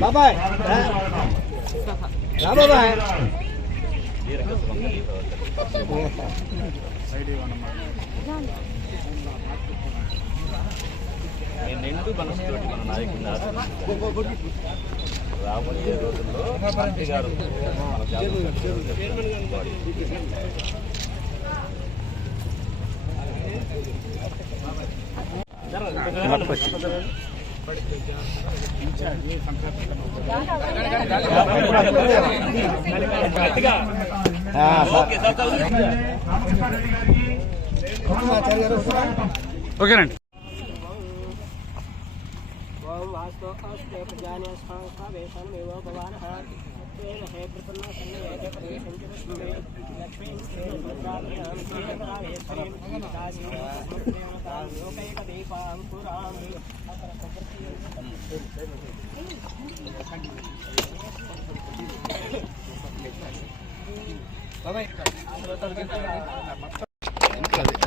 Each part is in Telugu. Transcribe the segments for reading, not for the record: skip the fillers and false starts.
బాబాయ్ బాబాయ్ నిండు మనసుతోటి మన నాయకుడిని రాబోయే రోజుల్లో మంత్రి గారు ఓకేనండి.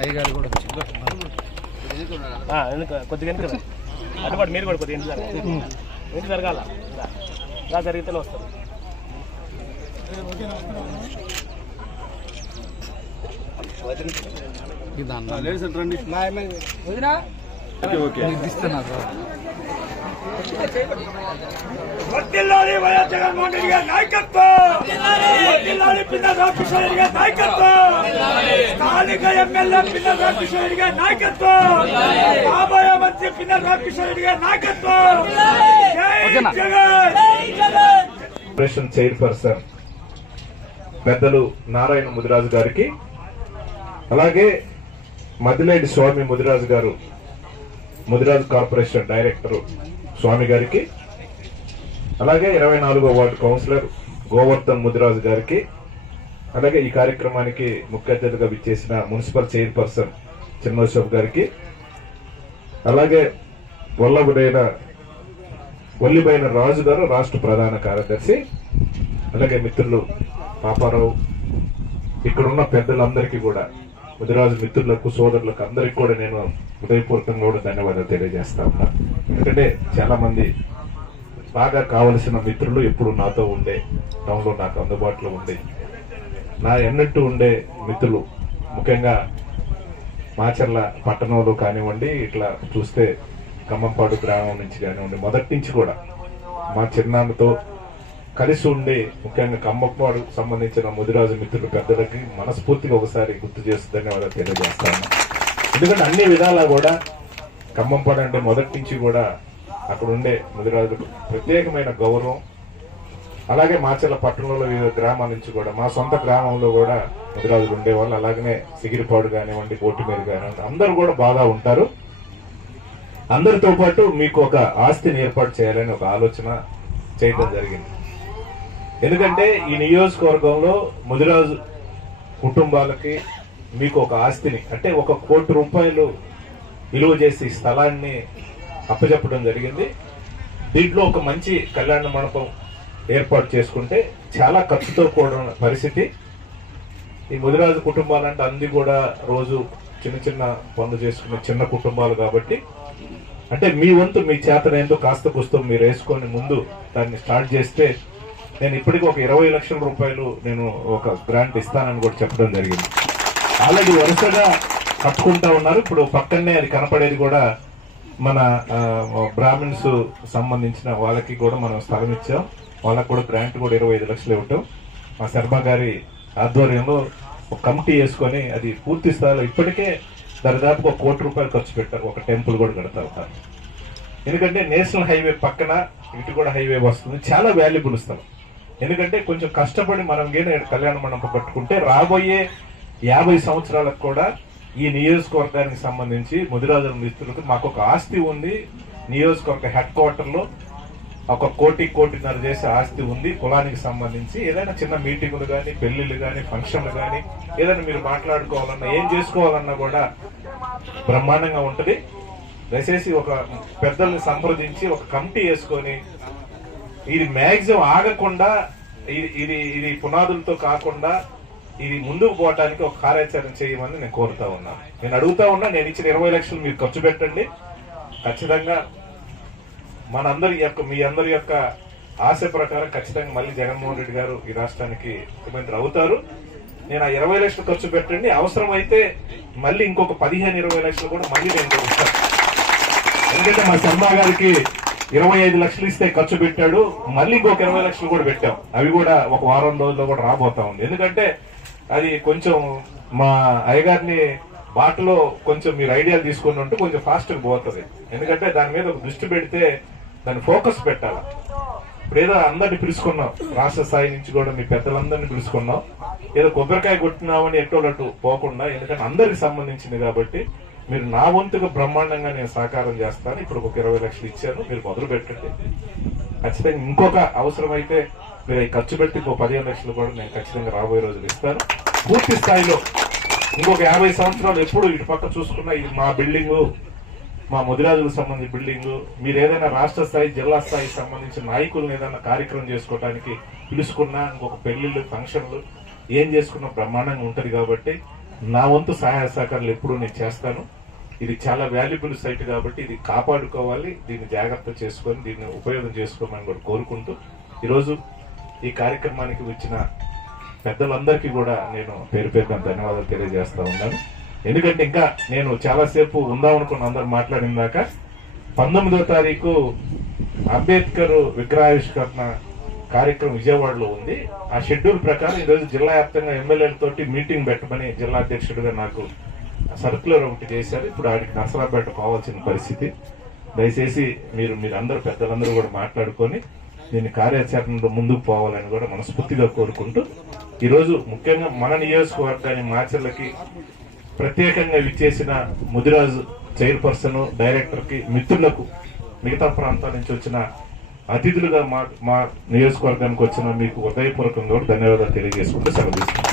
అయ్యగారు కూడా కొద్దిగా ఎందుకు అటుపాటు మీరు కూడా కొద్దిగా ఇంటి జరగాల ఇలా జరిగితే వస్తారు. వర్ధిల్లాలి వైఎస్ జగన్మోహన్ రెడ్డి గారి నాయకత్వం, వర్ధిల్లాలి పిన్నెల రామకృష్ణ రెడ్డి గారి నాయకత్వం, స్థానిక ఎమ్మెల్యే పిన్నెల రామకృష్ణ రెడ్డి గారి నాయకత్వం, రాబోయే మంత్రి పిన్నెల రామకృష్ణ రెడ్డి గారి నాయకత్వం. కార్పొరేషన్ చైర్పర్సన్ పెద్దలు నారాయణ ముదిరాజు గారికి, అలాగే మదిలేటి స్వామి ముదిరాజు గారు, ముదిరాజు కార్పొరేషన్ డైరెక్టర్ స్వామి గారికి, అలాగే 24వ వార్డు కౌన్సిలర్ గోవర్ధన్ ముదిరాజు గారికి, అలాగే ఈ కార్యక్రమానికి ముఖ్య అతిథిగా విచ్చేసిన మున్సిపల్ చైర్పర్సన్ చిన్నోషప్ గారికి, అలాగే వల్లిబైన రాజు గారు రాష్ట్ర ప్రధాన కార్యదర్శి, అలాగే మిత్రులు పాపారావు, ఇక్కడున్న పెద్దలందరికీ కూడా, ముదిరాజు మిత్రులకు సోదరులకు అందరికీ కూడా నేను హృదయపూర్వకంగా కూడా ధన్యవాదాలు తెలియజేస్తా ఉన్నా. ఎందుకంటే చాలా మంది బాగా కావలసిన మిత్రులు ఎప్పుడు నాతో ఉండే, టౌన్లో నాకు అందుబాటులో ఉండే, నా ఎన్నట్టు ఉండే మిత్రులు, ముఖ్యంగా మాచర్ల పట్టణంలో కానివ్వండి, ఇట్లా చూస్తే ఖమ్మంపాడు గ్రామం నుంచి కానివ్వండి, మొదటి నుంచి కూడా మా చిన్నాన్నతో కలిసి ఉండి, ముఖ్యంగా ఖమ్మంపాడు సంబంధించిన ముదిరాజు మిత్రులు పెద్దలకి మనస్ఫూర్తిగా ఒకసారి గుర్తు చేస్తూ ధన్యవాదాలు తెలియజేస్తాను. ఎందుకంటే అన్ని విధాలా కూడా ఖమ్మంపాడు అంటే మొదటి నుంచి కూడా అక్కడ ఉండే ముదిరాజులకు ప్రత్యేకమైన గౌరవం, అలాగే మాచర్ల పట్టణంలో వివిధ గ్రామాల నుంచి కూడా, మా సొంత గ్రామంలో కూడా ముదిరాజులు ఉండేవాళ్ళు, అలాగనే సిగిరిపాడు కానివ్వండి, కోటిమీద కానివ్వండి, అందరూ కూడా బాగా ఉంటారు. అందరితో పాటు మీకు ఒక ఆస్తిని ఏర్పాటు చేయాలని ఒక ఆలోచన చేయడం జరిగింది. ఎందుకంటే ఈ నియోజకవర్గంలో ముదిరాజు కుటుంబాలకి మీకు ఒక ఆస్తిని, అంటే 1 కోటి రూపాయలు విలువ చేసి స్థలాన్ని అప్పచెప్పడం జరిగింది. దీంట్లో ఒక మంచి కళ్యాణ మండపం ఏర్పాటు చేసుకుంటే చాలా ఖర్చుతో కూడిన పరిస్థితి. ఈ ముదిరాజు కుటుంబాలంటే అన్ని కూడా రోజు చిన్న చిన్న పనులు చేసుకునే చిన్న కుటుంబాలు కాబట్టి, అంటే మీ వంతు మీ చేతనేందో కాస్త పుస్తకం మీరు వేసుకొని ముందు దాన్ని స్టార్ట్ చేస్తే నేను ఇప్పటికీ ఒక 20 లక్షల రూపాయలు నేను ఒక గ్రాంట్ ఇస్తానని కూడా చెప్పడం జరిగింది. ఆల్రెడీ వరుసగా కట్టుకుంటా ఉన్నారు. ఇప్పుడు పక్కనే అది కనపడేది కూడా మన బ్రాహ్మిన్స్ సంబంధించిన వాళ్ళకి కూడా మనం స్థలం ఇచ్చాం. వాళ్ళకు కూడా గ్రాంట్ కూడా 25 లక్షలు ఇవ్వటం, మా శర్మ గారి ఆధ్వర్యంలో ఒక కమిటీ వేసుకొని అది పూర్తి స్థాయిలో ఇప్పటికే దాదాపు 1 కోటి రూపాయలు ఖర్చు పెట్టారు. ఒక టెంపుల్ కూడా కడతా ఉంటారు. ఎందుకంటే నేషనల్ హైవే పక్కన ఇటు కూడా హైవే వస్తుంది, చాలా వాల్యుబుల్ స్థలం. ఎందుకంటే కొంచెం కష్టపడి మనం కళ్యాణ మండపం కట్టుకుంటే రాబోయే 50 సంవత్సరాలకు కూడా ఈ నియోజకవర్గానికి సంబంధించి ముదిరాజుల మిత్రులకు మాకు ఒక ఆస్తి ఉంది. నియోజకవర్గ హెడ్ క్వార్టర్ లో 1 కోటిన్నర చేసే ఆస్తి ఉంది. కులానికి సంబంధించి ఏదైనా చిన్న మీటింగులు కానీ, పెళ్లిళ్ళు కానీ, ఫంక్షన్లు కానీ, ఏదైనా మీరు మాట్లాడుకోవాలన్నా, ఏం చేసుకోవాలన్నా కూడా బ్రహ్మాండంగా ఉంటది. దయచేసి ఒక పెద్దల్ని సంప్రదించి ఒక కమిటీ వేసుకొని ఇది మ్యాక్సిమం ఆగకుండా ఇది పునాదులతో కాకుండా ఇది ముందుకు పోవడానికి ఒక కార్యాచరణ చేయమని నేను కోరుతా ఉన్నాను. నేను అడుగుతా ఉన్నా, నేను ఇచ్చిన 20 లక్షలు మీరు ఖర్చు పెట్టండి. ఖచ్చితంగా మీ అందరి యొక్క ఆశ ప్రకారం ఖచ్చితంగా మళ్ళీ జగన్మోహన్ రెడ్డి గారు ఈ రాష్ట్రానికి ముఖ్యమంత్రి అవుతారు. నేను ఆ 20 లక్షలు ఖర్చు పెట్టండి. అవసరమైతే మళ్ళీ ఇంకొక 15-20 లక్షలు కూడా మళ్ళీ నేను కొడుస్తాను. ఎందుకంటే మా శర్మ గారికి 25 లక్షలు ఇస్తే ఖర్చు పెట్టాడు, మళ్ళీ ఇంకొక 20 లక్షలు కూడా పెట్టాం. అవి కూడా ఒక వారం రోజుల్లో కూడా రాబోతా ఉంది. ఎందుకంటే అది కొంచెం మా అయ్యగారిని బాటలో కొంచెం మీరు ఐడియాలు తీసుకుని ఉంటే కొంచెం ఫాస్ట్ గా పోతుంది. ఎందుకంటే దాని మీద ఒక దృష్టి పెడితే దాన్ని ఫోకస్ పెట్టాలి. ఇప్పుడు ఏదో అందరిని పిలుచుకున్నాం, రాష్ట్ర స్థాయి నుంచి కూడా మీ పెద్దలందరినీ పిలుచుకున్నాం. ఏదో కొబ్బరికాయ కొట్టినామని ఎట్టోలట్టు పోకుండా, ఎందుకంటే అందరికి సంబంధించింది కాబట్టి మీరు నా వంతుగా బ్రహ్మాండంగా నేను సహకారం చేస్తాను. ఇప్పుడు ఒక 20 లక్షలు ఇచ్చాను, మీరు మొదలు పెట్టండి. ఖచ్చితంగా ఇంకొక అవసరమైతే మీరు ఖర్చు పెట్టి ఇంకో 15 లక్షలు కూడా నేను ఖచ్చితంగా రాబోయే రోజులు ఇస్తాను. పూర్తి స్థాయిలో ఇంకొక 50 సంవత్సరాలు ఎప్పుడు ఇటు పక్క చూసుకున్నా ఇది మా బిల్డింగు, మా ముదిరాజులకు సంబంధించిన బిల్డింగు. మీరు ఏదైనా రాష్ట్ర స్థాయి, జిల్లా స్థాయికి సంబంధించిన నాయకులను ఏదైనా కార్యక్రమం చేసుకోవడానికి పిలుచుకున్నా, ఇంకొక పెళ్లిళ్ళు, ఫంక్షన్లు ఏం చేసుకున్నా బ్రహ్మాండంగా ఉంటది. కాబట్టి నా వంతు సహాయ సహకారాలు ఎప్పుడు నేను చేస్తాను. ఇది చాలా వాల్యుబుల్ సైట్ కాబట్టి ఇది కాపాడుకోవాలి, దీన్ని జాగ్రత్త చేసుకొని దీన్ని ఉపయోగం చేసుకోమని కూడా కోరుకుంటూ ఈరోజు ఈ కార్యక్రమానికి వచ్చిన పెద్దలందరికీ కూడా నేను పేరు పేరున ధన్యవాదాలు తెలియజేస్తా ఉన్నాను. ఎందుకంటే ఇంకా నేను చాలాసేపు ఉందామనుకున్న అందరూ మాట్లాడిన దాకా 19వ తారీఖు అంబేద్కర్ విగ్రహావిష్కరణ కార్యక్రమం విజయవాడలో ఉంది. ఆ షెడ్యూల్ ప్రకారం ఈరోజు జిల్లా వ్యాప్తంగా ఎమ్మెల్యేలతోటి మీటింగ్ పెట్టమని జిల్లా అధ్యక్షుడిగా నాకు సర్క్యులర్ ఒకటి చేశారు. ఇప్పుడు ఆడికి నర్సరాపేట పోవాల్సిన పరిస్థితి. దయచేసి మీరందరూ పెద్దలందరూ కూడా మాట్లాడుకొని దీన్ని కార్యాచరణలో ముందుకు పోవాలని కూడా మనస్ఫూర్తిగా కోరుకుంటూ ఈరోజు ముఖ్యంగా మన నియోజకవర్గాన్ని మాచర్లకి ప్రత్యేకంగా విచ్చేసిన ముదిరాజు చైర్పర్సన్, డైరెక్టర్ కి, మిత్రులకు, మిగతా ప్రాంతాల నుంచి వచ్చిన అతిథులుగా మా నియోజకవర్గానికి వచ్చిన మీకు హృదయపూర్వకంగా ధన్యవాదాలు తెలియజేసుకుంటూ సెలవు తీసుకుంటాం.